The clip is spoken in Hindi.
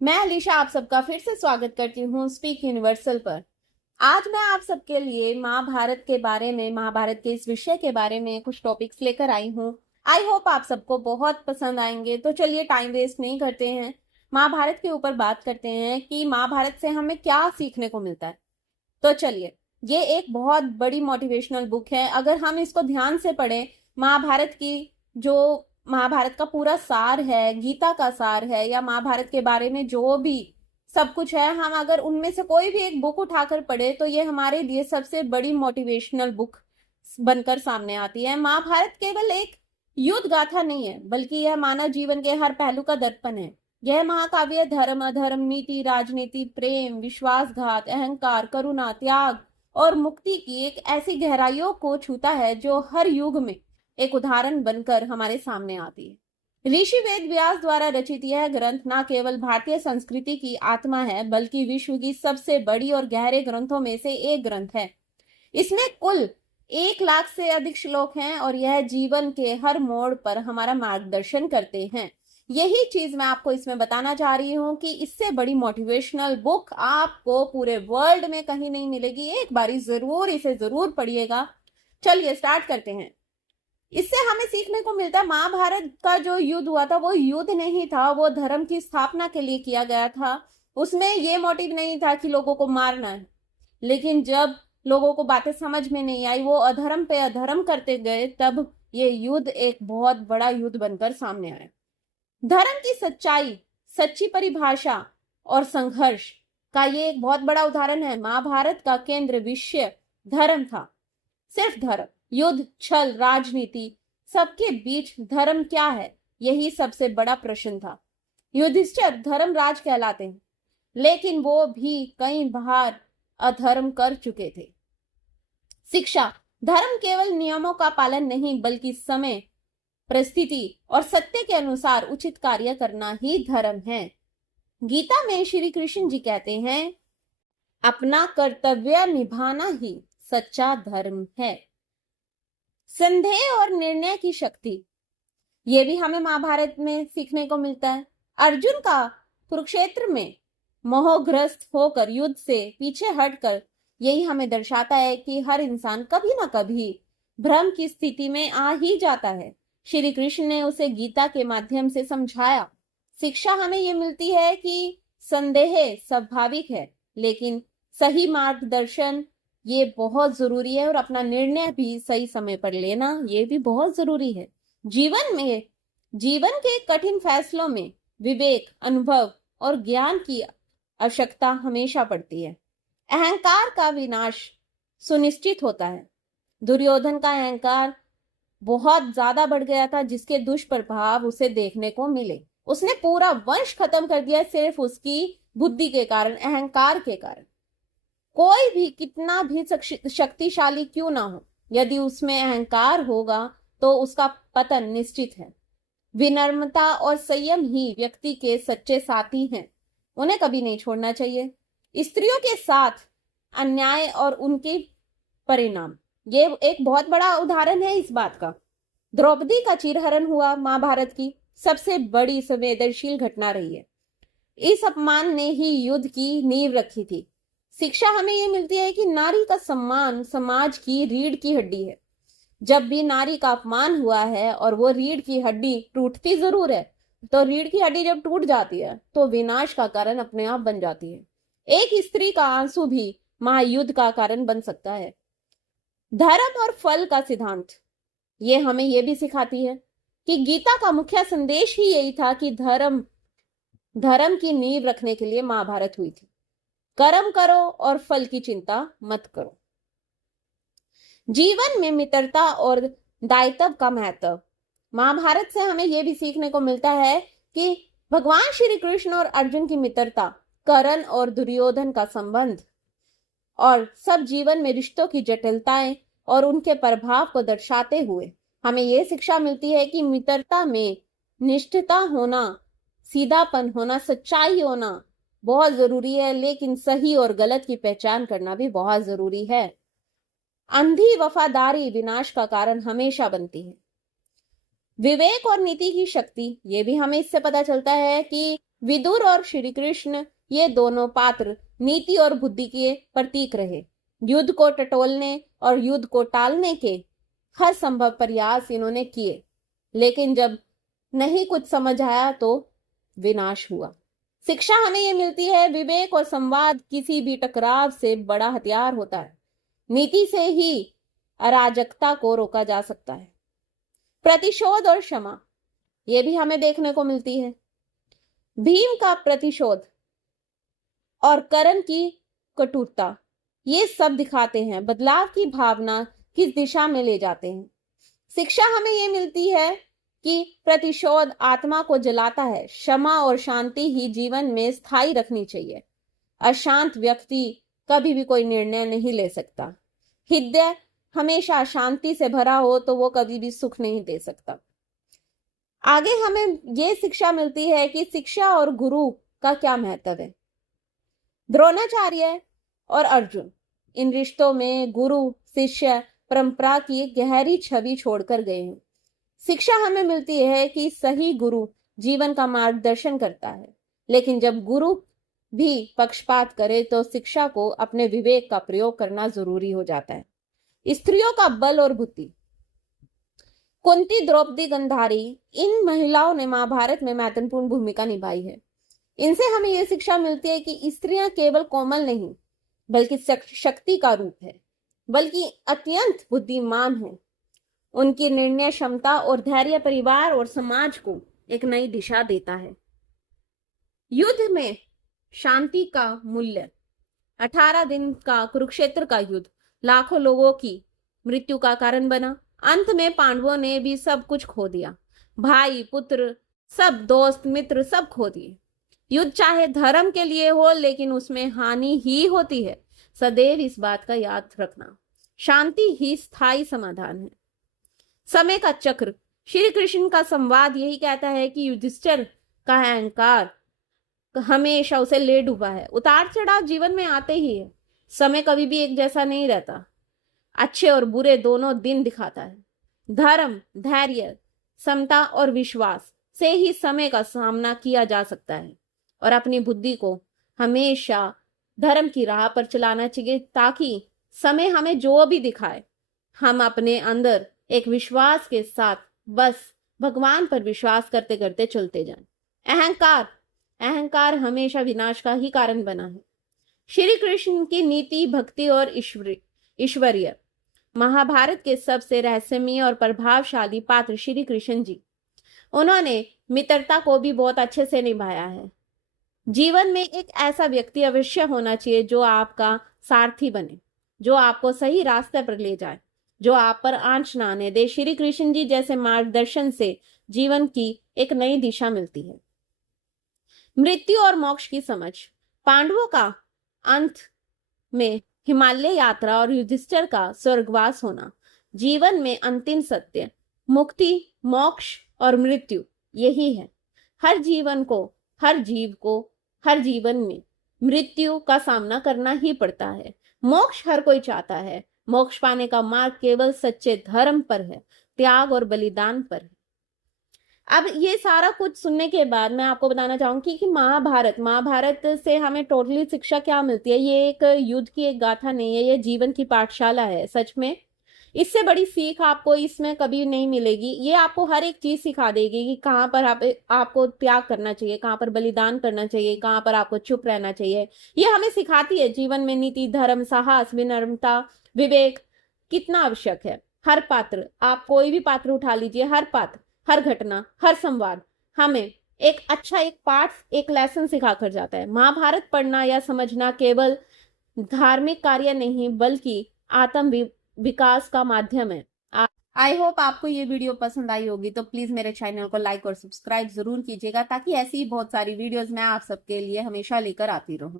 मैं अलीशा आप सबका फिर से स्वागत करती हूँ स्पीक यूनिवर्सल पर। आज मैं आप सबके लिए महाभारत के बारे में, महाभारत के इस विषय के बारे में कुछ टॉपिक्स लेकर आई हूँ। आई होप आप सबको बहुत पसंद आएंगे। तो चलिए टाइम वेस्ट नहीं करते हैं, महाभारत के ऊपर बात करते हैं कि महाभारत से हमें क्या सीखने को मिलता है। तो चलिए, ये एक बहुत बड़ी मोटिवेशनल बुक है। अगर हम इसको ध्यान से पढ़ें, महाभारत की जो महाभारत का पूरा सार है, गीता का सार है, या महाभारत के बारे में जो भी सब कुछ है, हम अगर उनमें से कोई भी एक बुक उठाकर पढ़े तो ये हमारे लिए सबसे बड़ी मोटिवेशनल बुक बनकर सामने आती है। महाभारत केवल एक युद्ध गाथा नहीं है, बल्कि यह मानव जीवन के हर पहलू का दर्पण है। यह महाकाव्य धर्म, अधर्म, नीति, राजनीति, प्रेम, विश्वासघात, अहंकार, करुणा, त्याग और मुक्ति की एक ऐसी गहराइयों को छूता है जो हर युग में एक उदाहरण बनकर हमारे सामने आती है। ऋषि वेद व्यास द्वारा रचित यह ग्रंथ न केवल भारतीय संस्कृति की आत्मा है, बल्कि विश्व की सबसे बड़ी और गहरे ग्रंथों में से एक ग्रंथ है। इसमें कुल 1 लाख से अधिक श्लोक हैं और यह जीवन के हर मोड़ पर हमारा मार्गदर्शन करते हैं। यही चीज मैं आपको इसमें बताना चाह रही हूँ कि इससे बड़ी मोटिवेशनल बुक आपको पूरे वर्ल्ड में कहीं नहीं मिलेगी। एक बारी जरूर इसे जरूर पढ़िएगा। चलिए स्टार्ट करते हैं। इससे हमें सीखने को मिलता है, महाभारत का जो युद्ध हुआ था वो युद्ध नहीं था, वो धर्म की स्थापना के लिए किया गया था। उसमें ये मोटिव नहीं था कि लोगों को मारना है। लेकिन जब लोगों को बातें समझ में नहीं आई, वो अधर्म पे अधर्म करते गए, तब ये युद्ध एक बहुत बड़ा युद्ध बनकर सामने आया। धर्म की सच्चाई, सच्ची परिभाषा और संघर्ष का ये एक बहुत बड़ा उदाहरण है। महाभारत का केंद्र विषय धर्म था, सिर्फ धर्म। युद्ध, छल, राजनीति, सबके बीच धर्म क्या है, यही सबसे बड़ा प्रश्न था। युधिष्ठिर धर्मराज कहलाते हैं, लेकिन वो भी कई बार अधर्म कर चुके थे। शिक्षा, धर्म केवल नियमों का पालन नहीं, बल्कि समय, परिस्थिति और सत्य के अनुसार उचित कार्य करना ही धर्म है। गीता में श्री कृष्ण जी कहते हैं, अपना कर्तव्य निभाना ही सच्चा धर्म है। संदेह और निर्णय की शक्ति, ये भी हमें महाभारत में सीखने को मिलता है। अर्जुन का कुरुक्षेत्र में मोहग्रस्त होकर युद्ध से पीछे हटकर यही हमें दर्शाता है कि हर इंसान कभी ना कभी भ्रम की स्थिति में आ ही जाता है। श्री कृष्ण ने उसे गीता के माध्यम से समझाया। शिक्षा हमें ये मिलती है कि संदेह स्वाभाविक है, लेकिन सही मार्गदर्शन ये बहुत जरूरी है, और अपना निर्णय भी सही समय पर लेना ये भी बहुत जरूरी है। जीवन के कठिन फैसलों में विवेक, अनुभव और ज्ञान की आवश्यकता हमेशा पड़ती है। अहंकार का विनाश सुनिश्चित होता है। दुर्योधन का अहंकार बहुत ज्यादा बढ़ गया था, जिसके दुष्प्रभाव उसे देखने को मिले। उसने पूरा वंश खत्म कर दिया सिर्फ उसकी बुद्धि के कारण, अहंकार के कारण। कोई भी कितना भी शक्तिशाली क्यों ना हो, यदि उसमें अहंकार होगा तो उसका पतन निश्चित है। विनम्रता और संयम ही व्यक्ति के सच्चे साथी हैं, उन्हें कभी नहीं छोड़ना चाहिए। स्त्रियों के साथ अन्याय और उनके परिणाम, ये एक बहुत बड़ा उदाहरण है इस बात का। द्रौपदी का चिरहरण हुआ महाभारत की सबसे बड़ी संवेदनशील घटना रही है। इस अपमान ने ही युद्ध की नींव रखी थी। शिक्षा हमें ये मिलती है कि नारी का सम्मान समाज की रीढ़ की हड्डी है। जब भी नारी का अपमान हुआ है और वो रीढ़ की हड्डी टूटती जरूर है, तो रीढ़ की हड्डी जब टूट जाती है तो विनाश का कारण अपने आप बन जाती है। एक स्त्री का आंसू भी महायुद्ध का कारण बन सकता है। धर्म और फल का सिद्धांत, ये हमें ये भी सिखाती है कि गीता का मुख्य संदेश ही यही था कि धर्म की नींव रखने के लिए महाभारत हुई थी। कर्म करो और फल की चिंता मत करो। जीवन में मित्रता और दायित्व का महत्व, महाभारत से हमें यह भी सीखने को मिलता है कि भगवान श्री कृष्ण और अर्जुन की मित्रता, कर्ण और दुर्योधन का संबंध, और सब जीवन में रिश्तों की जटिलताएं और उनके प्रभाव को दर्शाते हुए हमें यह शिक्षा मिलती है कि मित्रता में निष्ठता होना, सीधापन होना, सच्चाई होना बहुत जरूरी है, लेकिन सही और गलत की पहचान करना भी बहुत जरूरी है। अंधी वफादारी विनाश का कारण हमेशा बनती है। विवेक और नीति की शक्ति, ये भी हमें इससे पता चलता है कि विदुर और श्री कृष्ण ये दोनों पात्र नीति और बुद्धि के प्रतीक रहे। युद्ध को टटोलने और युद्ध को टालने के हर संभव प्रयास इन्होंने किए, लेकिन जब नहीं कुछ समझ आया तो विनाश हुआ। शिक्षा हमें ये मिलती है, विवेक और संवाद किसी भी टकराव से बड़ा हथियार होता है। नीति से ही अराजकता को रोका जा सकता है। प्रतिशोध और क्षमा ये भी हमें देखने को मिलती है। भीम का प्रतिशोध और कर्ण की कटुता ये सब दिखाते हैं बदलाव की भावना किस दिशा में ले जाते हैं। शिक्षा हमें ये मिलती है कि प्रतिशोध आत्मा को जलाता है, क्षमा और शांति ही जीवन में स्थायी रखनी चाहिए। अशांत व्यक्ति कभी भी कोई निर्णय नहीं ले सकता। हृदय हमेशा शांति से भरा हो तो वो कभी भी सुख नहीं दे सकता। आगे हमें ये शिक्षा मिलती है कि शिक्षा और गुरु का क्या महत्व है। द्रोणाचार्य और अर्जुन इन रिश्तों में गुरु शिष्य परंपरा की एक गहरी छवि छोड़कर गए हैं। शिक्षा हमें मिलती है कि सही गुरु जीवन का मार्गदर्शन करता है, लेकिन जब गुरु भी पक्षपात करे तो शिक्षा को अपने विवेक का प्रयोग करना जरूरी हो जाता है। स्त्रियों का बल और बुद्धि। कुंती, द्रौपदी, गांधारी इन महिलाओं ने महाभारत में महत्वपूर्ण भूमिका निभाई है। इनसे हमें यह शिक्षा मिलती है कि स्त्रियां केवल कोमल नहीं बल्कि शक्ति का रूप है, बल्कि अत्यंत बुद्धिमान है। उनकी निर्णय क्षमता और धैर्य परिवार और समाज को एक नई दिशा देता है। युद्ध में शांति का मूल्य। 18 दिन का कुरुक्षेत्र का युद्ध लाखों लोगों की मृत्यु का कारण बना। अंत में पांडवों ने भी सब कुछ खो दिया, भाई पुत्र सब, दोस्त मित्र सब खो दिए। युद्ध चाहे धर्म के लिए हो लेकिन उसमें हानि ही होती है। सदैव इस बात का याद रखना। शांति ही स्थायी समाधान है। समय का चक्र। श्री कृष्ण का संवाद यही कहता है कि युधिष्ठिर का अहंकार हमेशा उसे ले डूबा है। उतार चढ़ाव जीवन में आते ही है। समय कभी भी एक जैसा नहीं रहता, अच्छे और बुरे दोनों दिन दिखाता है। धर्म, धैर्य, समता और विश्वास से ही समय का सामना किया जा सकता है और अपनी बुद्धि को हमेशा धर्म की राह पर चलाना चाहिए, ताकि समय हमें जो भी दिखाए हम अपने अंदर एक विश्वास के साथ बस भगवान पर विश्वास करते करते चलते जाएं। अहंकार हमेशा विनाश का ही कारण बना है। श्री कृष्ण की नीति, भक्ति और ईश्वरीय। महाभारत के सबसे रहस्यमय और प्रभावशाली पात्र श्री कृष्ण जी। उन्होंने मित्रता को भी बहुत अच्छे से निभाया है। जीवन में एक ऐसा व्यक्ति अवश्य होना चाहिए जो आपका सारथी बने, जो आपको सही रास्ते पर ले जाए, जो आप पर आंच ना आने दे। श्री कृष्ण जी जैसे मार्गदर्शन से जीवन की एक नई दिशा मिलती है। मृत्यु और मोक्ष की समझ। पांडवों का अंत में हिमालय यात्रा और युधिष्ठिर का स्वर्गवास होना। जीवन में अंतिम सत्य, मुक्ति, मोक्ष और मृत्यु यही है। हर जीव को हर जीवन में मृत्यु का सामना करना ही पड़ता है। मोक्ष हर कोई चाहता है। मोक्ष पाने का मार्ग केवल सच्चे धर्म पर है, त्याग और बलिदान पर है। अब ये सारा कुछ सुनने के बाद मैं आपको बताना चाहूंगी कि महाभारत से हमें टोटली शिक्षा क्या मिलती है। ये एक युद्ध की एक गाथा नहीं है, ये जीवन की पाठशाला है। सच में इससे बड़ी सीख आपको इसमें कभी नहीं मिलेगी। ये आपको हर एक चीज सिखा देगी कि कहाँ पर आपको त्याग करना चाहिए, कहाँ पर बलिदान करना चाहिए, कहाँ पर आपको चुप रहना चाहिए। ये हमें सिखाती है जीवन में नीति, धर्म, साहस, विनम्रता, विवेक कितना आवश्यक है। हर पात्र, आप कोई भी पात्र उठा लीजिए, हर पात्र, हर घटना, हर संवाद हमें एक पाठ, एक लेसन सिखा कर जाता है। महाभारत पढ़ना या समझना केवल धार्मिक कार्य नहीं बल्कि आत्म विकास का माध्यम है। आई होप आपको ये वीडियो पसंद आई होगी, तो प्लीज मेरे चैनल को लाइक और सब्सक्राइब जरूर कीजिएगा, ताकि ऐसी बहुत सारी वीडियोस मैं आप सबके लिए हमेशा लेकर आती रहूं।